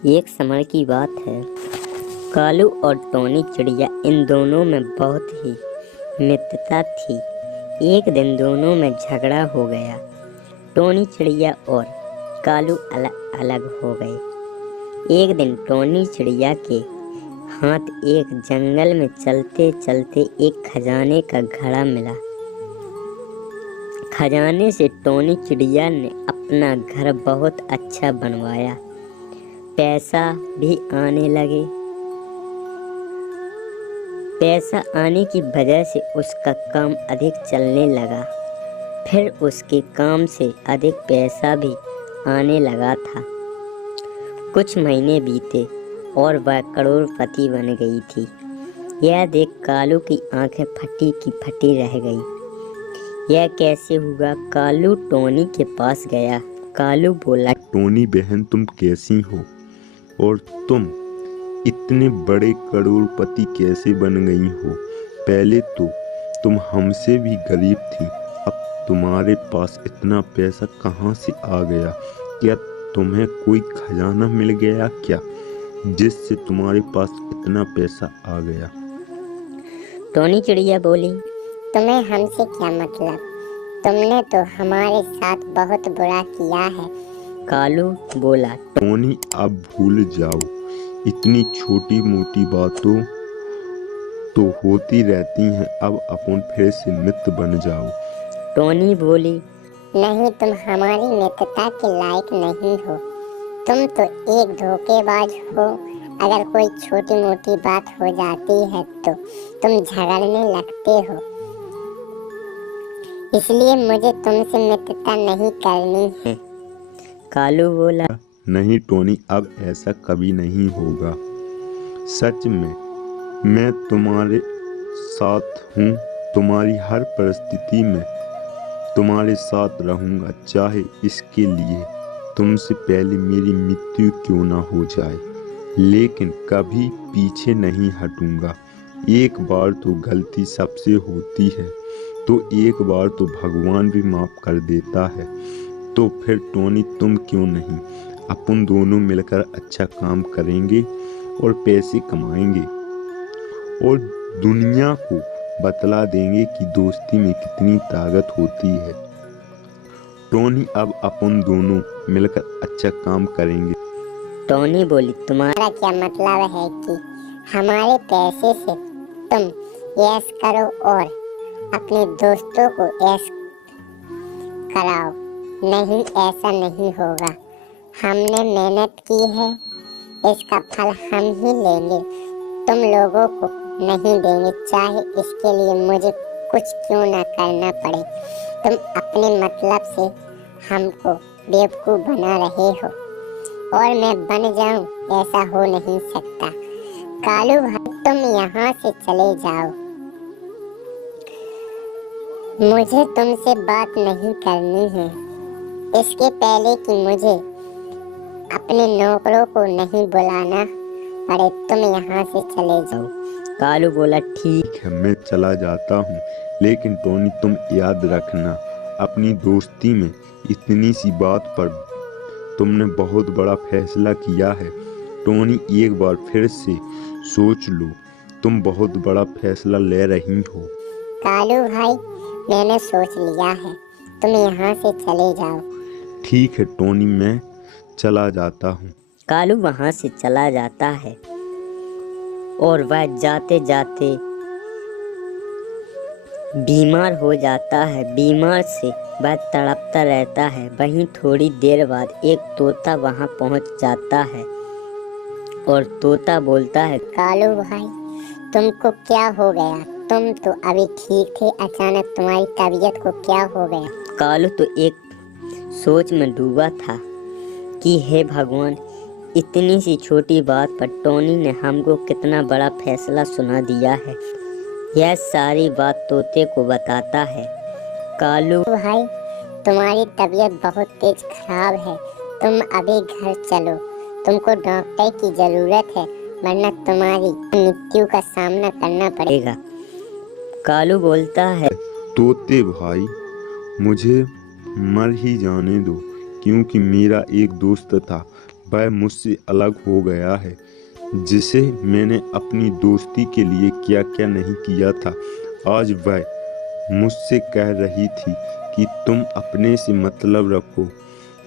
एक समय की बात है, कालू और टोनी चिड़िया इन दोनों में बहुत ही मित्रता थी। एक दिन दोनों में झगड़ा हो गया। टोनी चिड़िया और कालू अलग अलग हो गए। एक दिन टोनी चिड़िया के हाथ एक जंगल में चलते चलते एक खजाने का घड़ा मिला। खजाने से टोनी चिड़िया ने अपना घर बहुत अच्छा बनवाया। पैसा भी आने लगे। पैसा आने की वजह से उसका काम अधिक चलने लगा। फिर उसके काम से अधिक पैसा भी आने लगा था। कुछ महीने बीते और वह करोड़पति बन गई थी। यह देख कालू की आंखें फटी की फटी रह गई। यह कैसे हुआ? कालू टोनी के पास गया। कालू बोला, टोनी बहन, तुम कैसी हो और तुम इतने बड़े करोड़पति कैसे बन गई हो? पहले तो तुम हमसे भी गरीब थी, अब तुम्हारे पास इतना पैसा कहाँ से आ गया? क्या तुम्हें कोई खजाना मिल गया क्या, जिससे तुम्हारे पास इतना पैसा आ गया? टोनी चिड़िया बोली, तुम्हें हमसे क्या मतलब? तुमने तो हमारे साथ बहुत बुरा किया है। कालू बोला, टोनी, अब भूल जाओ। इतनी छोटी मोटी बातों तो होती रहती हैं। अब अपन फिर से मित्र बन जाओ। टोनी बोली, नहीं, तुम हमारी मित्रता के लायक नहीं हो। तुम तो एक धोखेबाज हो। अगर कोई छोटी मोटी बात हो जाती है तो तुम झगड़ने लगते हो। इसलिए मुझे तुमसे मित्रता नहीं करनी है। कालू बोला, नहीं टोनी, अब ऐसा कभी नहीं होगा। सच में मैं तुम्हारे साथ हूँ। तुम्हारी हर परिस्थिति में तुम्हारे साथ रहूँगा, चाहे इसके लिए तुमसे पहले मेरी मृत्यु क्यों ना हो जाए। लेकिन कभी पीछे नहीं हटूँगा। एक बार तो गलती सबसे होती है, तो एक बार तो भगवान भी माफ़ कर देता है। तो फिर टोनी, तुम क्यों नहीं अपन दोनों मिलकर अच्छा काम करेंगे और पैसे कमाएंगे और दुनिया को बतला देंगे कि दोस्ती में कितनी ताकत होती है। टोनी, अब अपन दोनों मिलकर अच्छा काम करेंगे। टोनी बोली, तुम्हारा क्या मतलब है कि हमारे पैसे से तुम ऐश करो और अपने दोस्तों को ऐश कराओ? नहीं, ऐसा नहीं होगा। हमने मेहनत की है, इसका फल हम ही लेंगे, तुम लोगों को नहीं देंगे, चाहे इसके लिए मुझे कुछ क्यों ना करना पड़े। तुम अपने मतलब से हमको बेवकूफ़ बना रहे हो और मैं बन जाऊं, ऐसा हो नहीं सकता। कालू भाई, तुम यहाँ से चले जाओ। मुझे तुमसे बात नहीं करनी है। इसके पहले कि मुझे अपने नौकरों को नहीं बुलाना पड़े, तुम यहाँ से चले जाओ। कालू बोला, ठीक है, मैं चला जाता हूँ। लेकिन टोनी, तुम याद रखना, अपनी दोस्ती में इतनी सी बात पर तुमने बहुत बड़ा फैसला किया है। टोनी, एक बार फिर से सोच लो, तुम बहुत बड़ा फैसला ले रही हो। कालू भाई, मैंने सोच लिया है, तुम यहाँ से चले जाओ। ठीक है टोनी, मैं चला जाता हूँ। कालू वहाँ से चला जाता है और वह जाते जाते बीमार हो जाता है। बीमार से वह तड़पता रहता है। वहीं थोड़ी देर बाद एक तोता वहाँ पहुँच जाता है और तोता बोलता है, कालू भाई, तुमको क्या हो गया? तुम तो अभी ठीक थे, अचानक तुम्हारी तबीयत को क्या हो गया? कालू तो एक सोच में डूबा था कि हे भगवान, इतनी सी छोटी बात पर टोनी ने हमको कितना बड़ा फैसला सुना दिया है। यह सारी बात तोते को बताता है। कालू भाई, तुम्हारी तबीयत बहुत तेज खराब है, तुम अभी घर चलो, तुमको डॉक्टर की जरूरत है, वरना तुम्हारी मृत्यु का सामना करना पड़ेगा। कालू बोलता है, तोते भाई, मुझे मर ही जाने दो, क्योंकि मेरा एक दोस्त था वह मुझसे अलग हो गया है, जिसे मैंने अपनी दोस्ती के लिए क्या क्या नहीं किया था। आज वह मुझसे कह रही थी कि तुम अपने से मतलब रखो,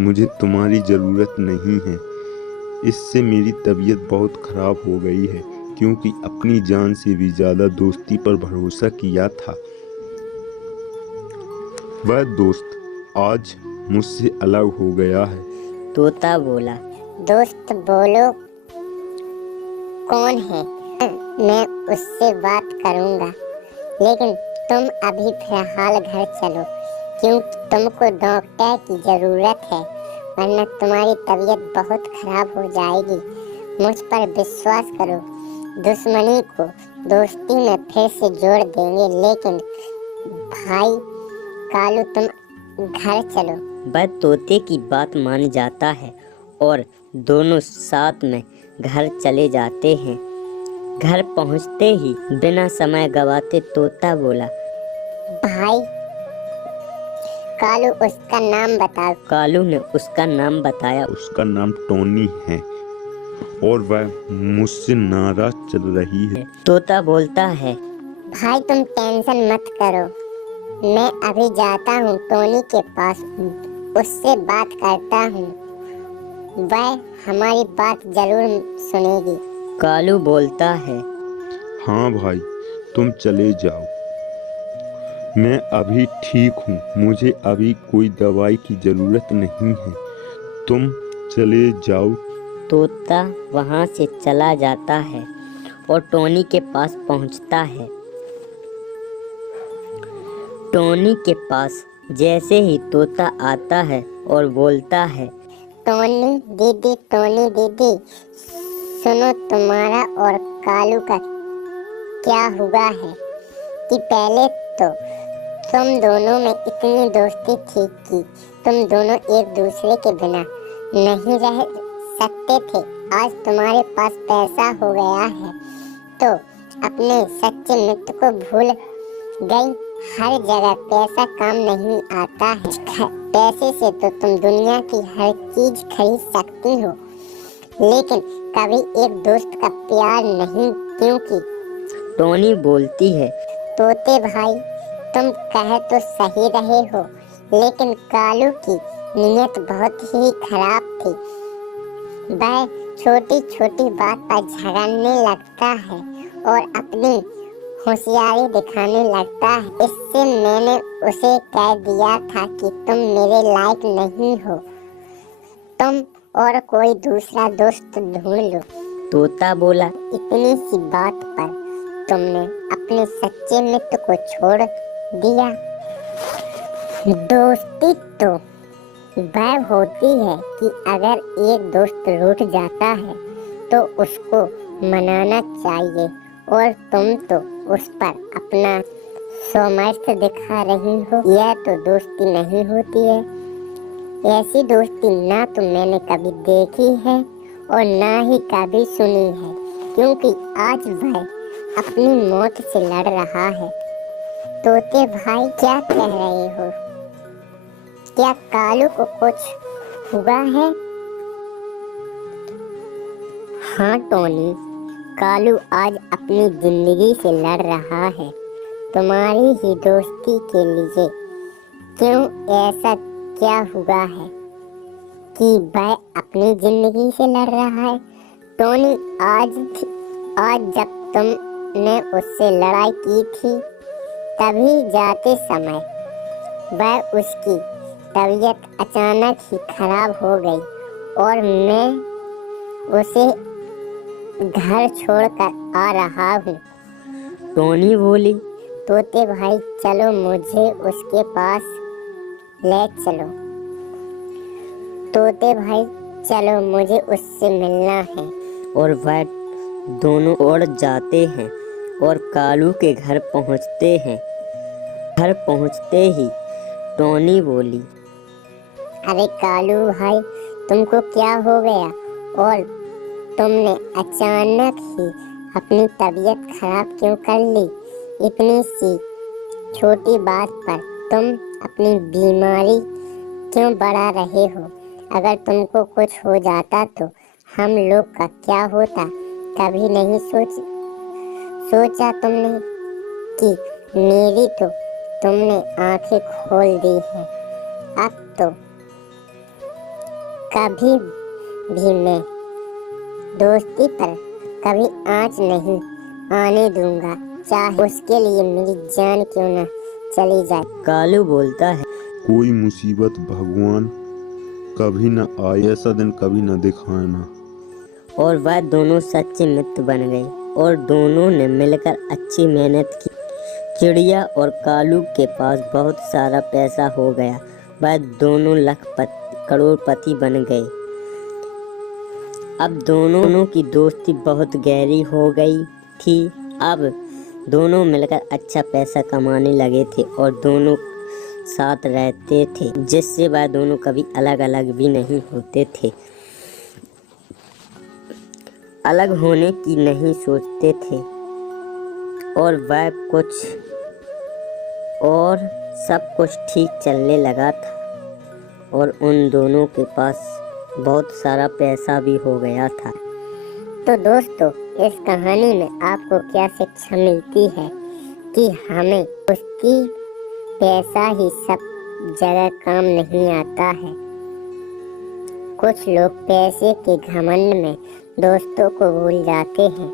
मुझे तुम्हारी ज़रूरत नहीं है। इससे मेरी तबीयत बहुत ख़राब हो गई है, क्योंकि अपनी जान से भी ज़्यादा दोस्ती पर भरोसा किया था। वह दोस्त आज मुझसे अलग हो गया है। तोता बोला। दोस्त बोलो, कौन है? मैं उससे बात करूंगा, लेकिन तुम अभी फिलहाल घर चलो, क्योंकि तुमको डॉक्टर की ज़रूरत है, वरना तुम्हारी तबीयत बहुत खराब हो जाएगी। मुझ पर विश्वास करो, दुश्मनी को दोस्ती में फिर से जोड़ देंगे। लेकिन भाई कालू, तुम घर चलो। वह तोते की बात मान जाता है और दोनों साथ में घर चले जाते हैं। घर पहुंचते ही बिना समय गवाते तोता बोला। भाई कालू, उसका नाम बताओ। कालू ने उसका नाम बताया। उसका नाम टोनी है और वह मुझसे नाराज चल रही है। तोता बोलता है। भाई तुम टेंशन मत करो, मैं अभी जाता हूँ टोनी के पास, उससे बात करता हूँ, वह हमारी बात जरूर सुनेगी। कालू बोलता है। हाँ भाई, तुम चले जाओ, मैं अभी ठीक हूँ, मुझे अभी कोई दवाई की ज़रूरत नहीं है, तुम चले जाओ। तोता वहाँ से चला जाता है और टोनी के पास पहुँचता है। टोनी के पास जैसे ही तोता आता है और बोलता है। टोनी दीदी, टोनी दीदी, सुनो, तुम्हारा और कालू का क्या हुआ है कि पहले तो तुम दोनों में इतनी दोस्ती थी कि तुम दोनों एक दूसरे के बिना नहीं रह सकते थे। आज तुम्हारे पास पैसा हो गया है तो अपने सच्चे मित्र को भूल गई। हर जगह पैसा काम नहीं आता है। पैसे से तो तुम दुनिया की हर चीज खरीद सकती हो, लेकिन कभी एक दोस्त का प्यार नहीं। क्योंकि टोनी बोलती है। तोते भाई, तुम कहे तो सही रहे हो, लेकिन कालू की नीयत बहुत ही खराब थी। वह छोटी छोटी बात पर झगड़ने लगता है और अपनी होशियारी दिखाने लगता है। इससे मैंने उसे कह दिया था कि तुम मेरे लायक नहीं हो, तुम और कोई दूसरा दोस्त ढूंढ लो। तोता बोला। इतनी सी बात पर तुमने अपने सच्चे मित्र को छोड़ दिया। दोस्ती तो वह होती है कि अगर एक दोस्त रूठ जाता है तो उसको मनाना चाहिए, और तुम तो उस पर अपना सामर्थ्य दिखा रही हो। यह तो दोस्ती नहीं होती है। ऐसी दोस्ती ना तो मैंने कभी देखी है और ना ही कभी सुनी है, क्योंकि आज वह अपनी मौत से लड़ रहा है। तोते भाई, क्या कह रहे हो? क्या कालू को कुछ हुआ है? हाँ टोनी, कालू आज अपनी जिंदगी से लड़ रहा है, तुम्हारी ही दोस्ती के लिए। क्यों, ऐसा क्या हुआ है कि वह अपनी जिंदगी से लड़ रहा है? टोनी, आज जब तुमने उससे लड़ाई की थी, तभी जाते समय वह उसकी तबीयत अचानक ही खराब हो गई और मैं उसे घर छोड़कर आ रहा हूँ। टोनी बोली। तोते भाई, चलो मुझे उसके पास ले चलो। तोते भाई, चलो मुझे उससे मिलना है। और वह दोनों उड़ जाते हैं और कालू के घर पहुंचते हैं। घर पहुंचते ही टोनी बोली। अरे कालू भाई, तुमको क्या हो गया और तुमने अचानक ही अपनी तबीयत खराब क्यों कर ली? इतनी सी छोटी बात पर तुम अपनी बीमारी क्यों बढ़ा रहे हो? अगर तुमको कुछ हो जाता तो हम लोग का क्या होता? कभी नहीं सोचा तुमने कि मेरी तो तुमने आंखें खोल दी हैं। अब तो कभी भी मैं दोस्ती पर कभी आँच नहीं आने दूंगा, चाहे उसके लिए मेरी जान क्यों ना चली जाए। कालू बोलता है, कोई मुसीबत भगवान कभी न आए, ऐसा दिन कभी न दिखाना। और वह दोनों सच्चे मित्र बन गए और दोनों ने मिलकर अच्छी मेहनत की। चिड़िया और कालू के पास बहुत सारा पैसा हो गया। वह दोनों करोड़पति बन गए। अब दोनों की दोस्ती बहुत गहरी हो गई थी। अब दोनों मिलकर अच्छा पैसा कमाने लगे थे और दोनों साथ रहते थे, जिससे वह दोनों कभी अलग अलग भी नहीं होते थे। अलग होने की नहीं सोचते थे और वह सब कुछ ठीक चलने लगा था और उन दोनों के पास बहुत सारा पैसा भी हो गया था। तो दोस्तों, इस कहानी में आपको क्या शिक्षा मिलती है कि हमें उसकी पैसा ही सब जगह काम नहीं आता है। कुछ लोग पैसे के घमंड में दोस्तों को भूल जाते हैं।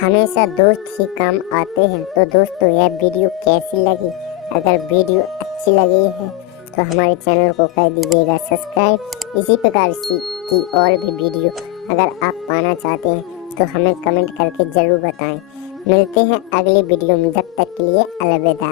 हमेशा दोस्त ही काम आते हैं। तो दोस्तों, यह वीडियो कैसी लगी? अगर वीडियो अच्छी लगी है तो हमारे चैनल को कर दीजिएगा सब्सक्राइब। इसी प्रकार की और भी वीडियो अगर आप पाना चाहते हैं तो हमें कमेंट करके ज़रूर बताएं। मिलते हैं अगली वीडियो में, जब तक के लिए अलविदा।